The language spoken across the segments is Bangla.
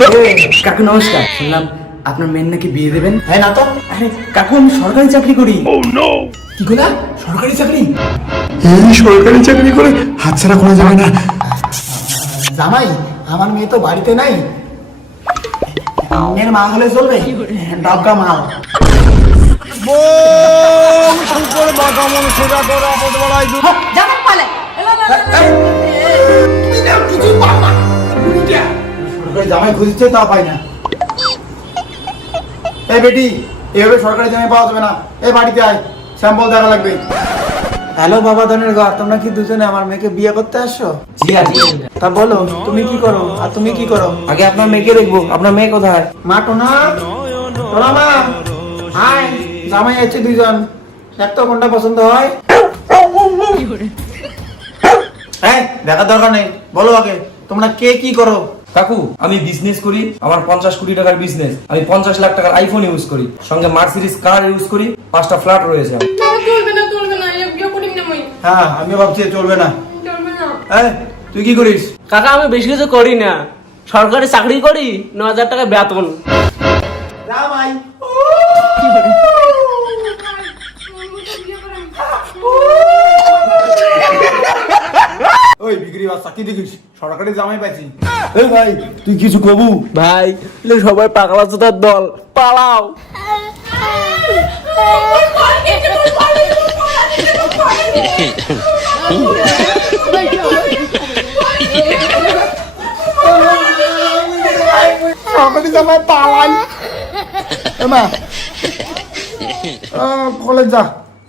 কাকু নমস্কার, শুনলাম আপনার মেয়ের নাকি বিয়ে দেবেন। হ্যাঁ না তো, আরে কাকু আমি সরকারি চাকরি করি। কি করলা? সরকারি চাকরি? এই সরকারি চাকরি করে হাতছাড়া করা যাবে না। জামাই, আমার মেয়ে তো বাড়িতে নাই, মেয়ের মা হলে চলবে? ডাবকা মাল। জামাই পালে সরকারি জামাই খুঁজছে তা পাই না। এই বেটি, এভাবে সরকারি জামাই পাওয়া যাবে না। এই বাড়িতে আয়, স্যাম্পল দেখা লাগবে। হ্যালো বাবা ধনের ঘর, তোমরা কি দুজনে আমার মেয়েকে বিয়ে করতে আসছো? জি আজকে তা বলো তুমি কি করো আর তুমি কি করো? আগে আপনার মেয়েকে দেখবো। আপনার মেয়ে কোথায়? মা টোনা, টোনা মা, আয়, জামাই আছে দুইজন, একটা কোনটা পছন্দ হয়? এই দেখার দরকার নেই, বলো আগে তোমরা কে কি করো? কাকু আমি বিজনেস করি, আমার 50 কোটি টাকার বিজনেস। আমি 50 লাখ টাকার আইফোন ইউজ করি, সঙ্গে মার্সিডিজ কার ইউজ করি, 5টা ফ্ল্যাট রয়েছে। চলবে না বিয়ে করিম না মই হ্যাঁ আমিও ভাবছি চলবে না। চলবে না। এই তুই কি করিস? কাকা আমি বেশি কিছু করি না, সরকারি চাকরি করি, 9,000 টাকা বেতন। জামাই ওই বিক্রি বাচ্চা কি দেখিস? সরকারি জামাই পাইছি। এই ভাই তুই কিছু কবু? ভাই সবাই পাগলা চোদার দল, পালাও। সরকারি জামাই পালাই। মা কলেজ যা,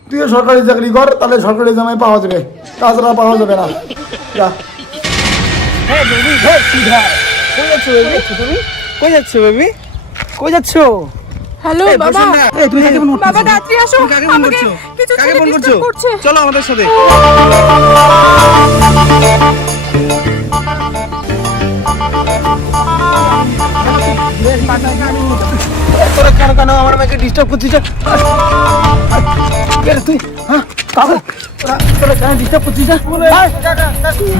তুইও সরকারি চাকরি কর, তাহলে সরকারি জামাই পাওয়া যাবে, তাছাড়া পাওয়া যাবে না। যা। কই যাচ্ছ বেবি? কই যাচ্ছ? হ্যালো বাবা, এই তুই কাকে ফোন করছিস? বাবা রাত্রি আসো, আমাকে কিছু ছেলে ডিস্টার্ব করছে। চলো আমাদের সাথে। তোরা কেন কেন আমার মেয়েকে ডিস্টার্ব করছিস? তুই হ্যাঁ কাকু, তোরা কেন ডিস্টার্ব করছিস?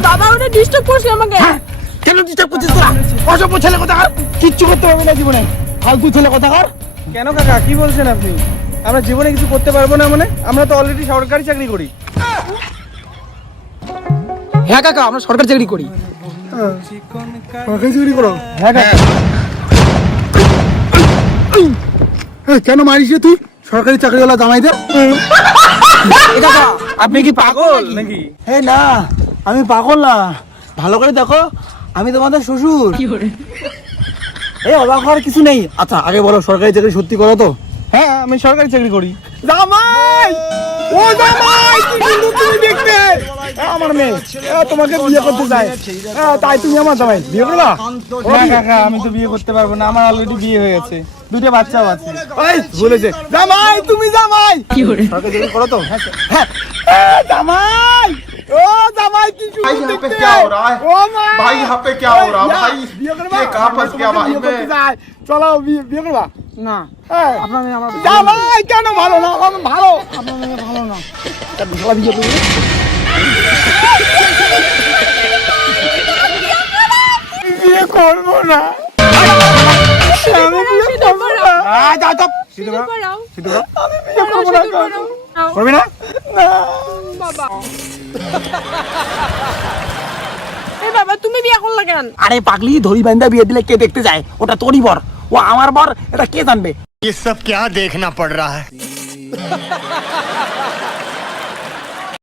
বাবা ওটা ডিস্টার্ব করছে আমাকে। কেন ডিস্টার্ব করছিস তোরা? অসভ্য ছেলে কোথাকার, কিচ্ছু করতে পারবে না জীবনে, ফালতু ছেলে কোথাকার। কেন কাকা কি বলছেন আপনি? আমরা জীবনে কিছু করতে পারবো না মানে? আমরা তো অলরেডি সরকারি চাকরি করি। হ্যাঁ কাকা, আমরা সরকারি চাকরি করি। সরকারি চাকরি করো? হ্যাঁ কাকা। কেন মারিস রে তুই সরকারি চাকরিওয়ালা জামাইদের? আপনি কি পাগল নাকি? হে না, আমি পাগল না, ভালো করে দেখো, আমি তোমাদের শ্বশুর। এই অবাক হওয়ার কিছু নেই। আচ্ছা আগে বলো, সরকারি চাকরি সত্যি করো তো? হ্যাঁ আমি সরকারি চাকরি করি। জামাই, ও জামাই, কি সুন্দর তুমি দেখতে। আমার মেয়ে তোমাকে বিয়ে করতে চায়, তাই তুমি আমার জামাই বিয়ে করবা? না কাকা আমি তো বিয়ে করতে পারবো না, আমার অলরেডি বিয়ে হয়েছে, 2টা বাচ্চাও আছে। ওই বলেছে জামাই, তুমি জামাই সরকারি চাকরি করো তো? হ্যাঁ জামাই, ও জামাই কি भाई यहाँ पे क्या हो रहा है? भाई यहाँ पे क्या हो रहा है? भाई ये कहाँ फंस गया भाई मैं? চলো বিয়ে করবা? না আপনার মেয়ে আমার জামাই কেন ভালো না? আমার ভালো, আপনার মেয়ে ভালো না, বিয়ে করবে। বিয়ে করবো না, আমি বিয়ে করবো না। যাও যাও, শুধু করাও আমি বিয়ে করবো না। করবি না? বাবা। এই বাবা তুমি বিয়ে করলা কেন? আরে পাগলি, ধরি বান্ধা বিয়ে দিলে কে দেখতে যায়? ওটা তোরই বর, ও আমার বর, এটা কে জানবে? ये सब क्या देखना पड़ रहा है?